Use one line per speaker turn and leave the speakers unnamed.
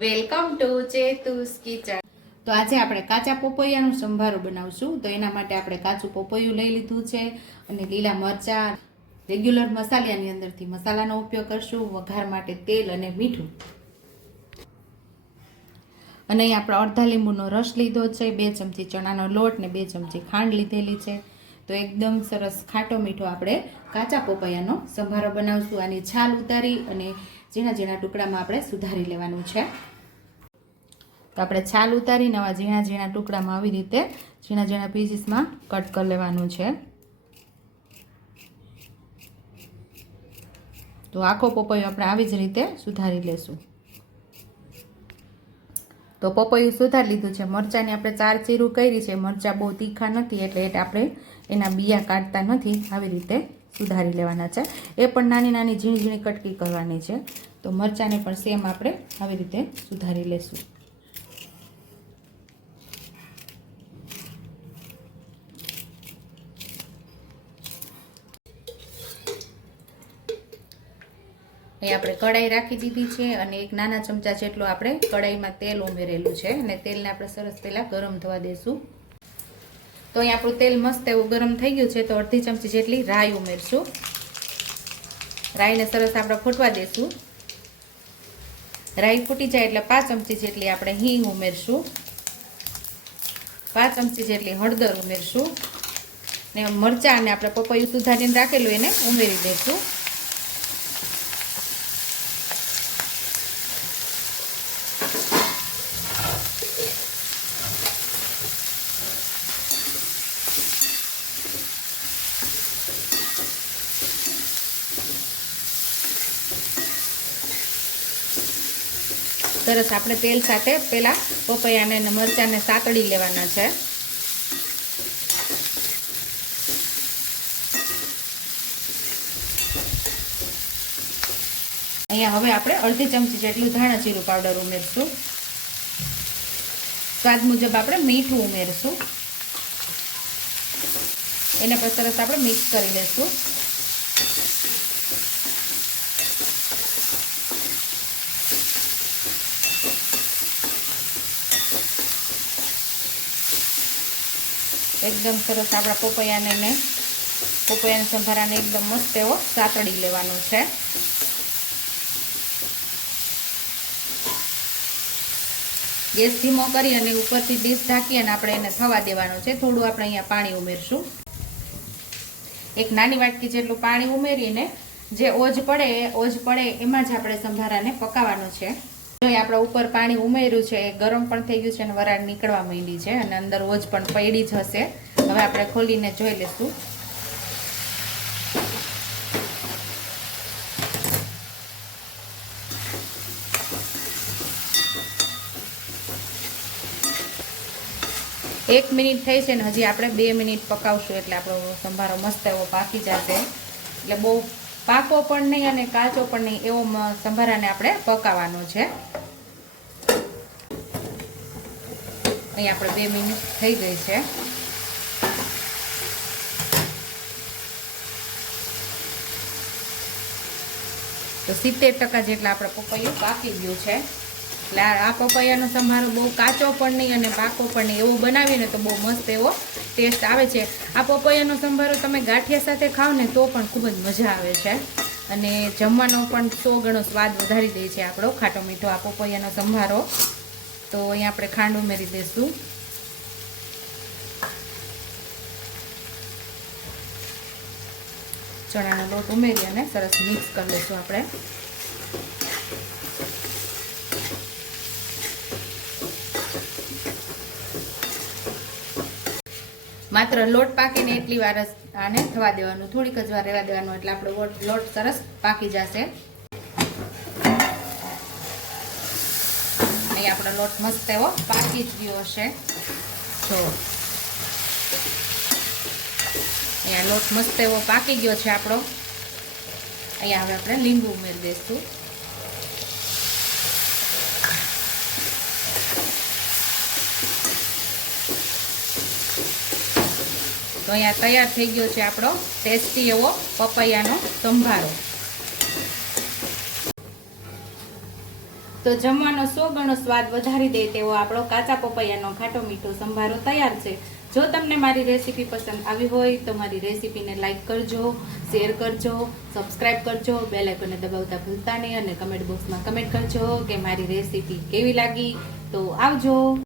Welcome to ચેતુસ kitchen. તો આજે આપણે કાચા પોપૈયાનો સંભારો બનાવશું. તો એના માટે આપણે કાચું પોપૈયું લઈ લીધું છે અને લીલા મરચાં, રેગ્યુલર મસાલાની અંદરથી મસાલાનો ઉપયોગ કરશું, વઘાર માટે તેલ અને મીઠું. અને અહીં આપણે અડધા લીંબુનો રસ લીધો છે, બે ચમચી ચણાનો લોટ ને બે ચમચી ખાંડ લીધેલી છે. તો એકદમ સરસ ખાટો મીઠો આપણે કાચા પોપૈયાનો સંભારો બનાવશું. આની છાલ ઉતારી અને ઝીણા ઝીણા ટુકડામાં આપણે સુધારી લેવાનું છે. તો આપણે છાલ ઉતારીને આવા ઝીણા ઝીણા ટુકડામાં આવી રીતે ઝીણા ઝીણા પીસીસમાં કટ કરી લેવાનું છે. તો આખો પપૈયો આપણે આવી જ રીતે સુધારી લેશું. તો પપૈયું સુધારી લીધું છે. મરચાંની આપણે ચાર ચીરું કરી છે. મરચાં બહુ તીખા નથી એટલે એટલે આપણે એના બિયા કાઢતા નથી. આવી રીતે સુધારી લેવાના છે. એ પણ નાની નાની ઝીણી ઝીણી કટકી કરવાની છે. તો મરચાંને પણ સેમ આપણે આવી રીતે સુધારી લેશું. એ આપણે કઢાઈ રાખી દીધી છે અને એક નાના ચમચા જેટલું આપણે કઢાઈમાં તેલ ઉમેરેલું છે અને તેલને આપણે સરસ પહેલાં ગરમ થવા દેશું. તો અહીં આપણું તેલ મસ્ત એવું ગરમ થઈ ગયું છે, તો અડધી ચમચી જેટલી રાઈ ઉમેરશું. રાઈને સરસ આપણે ફૂટવા દઈશું રાઈ ફૂટી જાય એટલે પાંચ ચમચી જેટલી આપણે હિંગ ઉમેરશું. પાંચ ચમચી જેટલી હળદર ઉમેરશું. ને મરચાં અને આપણે પપૈયું સુધારીને રાખેલું એને ઉમેરી દઈશું સરસ આપણે તેલ સાથે પહેલાં પપૈયાને અને મરચાંને સાતળી લેવાના છે. અહીંયા હવે આપણે અડધી ચમચી જેટલું ધાણા જીરું પાવડર ઉમેરશું. સ્વાદ મુજબ આપણે મીઠું ઉમેરશું. એને પર સરસ આપણે મિક્સ કરી લઈશું એકદમ સરસ આપણા પોપૈયાને ને પોપૈયાના સંભારાને એકદમ મસ્ત એવો સાતડી લેવાનો છે. ગેસ ધીમો કરી અને ઉપરથી ડીશ ઢાંકી અને આપણે એને થવા દેવાનો છે. થોડું આપણે અહીંયા પાણી ઉમેરશું. એક નાની વાટકી જેટલું પાણી ઉમેરીને જે ઓજ પડે ઓજ પડે એમાં જ આપણે સંભારાને પકાવવાનો છે. આપણે ઉપર પાણી ઉમેર્યું છે ગરમ પણ થઈ ગયું છે અને વરાળ નીકળવા માંડી છે અને અંદર ઓજ પણ પડી જ હશે. હવે આપણે ખોલીને જોઈ લઈશું. એક મિનિટ થઈ છે ને હજી આપણે બે મિનિટ પકાવશું એટલે આપણો સંભારો મસ્ત એવો પાકી જશે. એટલે બહુ પાકો પણ નહીં અને કાચો પણ નહીં, એવો સંભારાને આપણે પકાવવાનો છે. અહીં આપણે બે મિનિટ થઈ ગઈ છે. તો સિત્તેર ટકા જેટલા આપણે પપૈયું પાકી ગયું છે. એટલે આ પપૈયાનો સંભારો બહુ કાચો પણ નહીં અને પાકો પણ નહીં. એવો બનાવીને તો બહુ મસ્ત એવો ટેસ્ટ આવે છે. આ પપૈયાનો સંભારો તમે ગાંઠિયા સાથે ખાઓ ને તો પણ ખૂબ જ મજા આવે છે. અને જમવાનો પણ સો ગણો સ્વાદ વધારી દે છે આપણો ખાટો મીઠો આ પપૈયાનો સંભારો. તો અહીંયા આપણે ખાંડ ઉમેરી દઈશું. ચણાનો લોટ ઉમેરી અને સરસ મિક્સ કરી લઈશું આપણે. માત્ર લોટ પાકે ને એટલી વાર આને થવા દેવાનું. થોડીક જ વાર રહેવા દેવાનું એટલે આપણો લોટ સરસ પાકી જશે. અહીં આપણો લોટ મસ્ત એવો પાકી જ ગયો હશે. તો અહીંયા લોટ મસ્ત એવો પાકી ગયો છે આપણો. અહીંયા હવે આપણે લીંબુ ઉમેરી દઈશું. તો અહીંયા તૈયાર થઈ ગયો છે આપણો ટેસ્ટી એવો પપૈયાનો સંભારો. તો જમવાનો સો ગણો સ્વાદ વધારી દે તેવો આપણો કાચા પપૈયાનો ખાટો મીઠો સંભારો તૈયાર છે. જો તમને મારી રેસીપી પસંદ આવી હોય તો મારી રેસીપીને લાઇક કરજો, શેર કરજો, સબસ્ક્રાઇબ કરજો, બેલ આઇકોને દબાવતા ભૂલતા નહીં અને કમેન્ટ બોક્સમાં કમેન્ટ કરજો કે મારી રેસીપી કેવી લાગી. તો આવજો.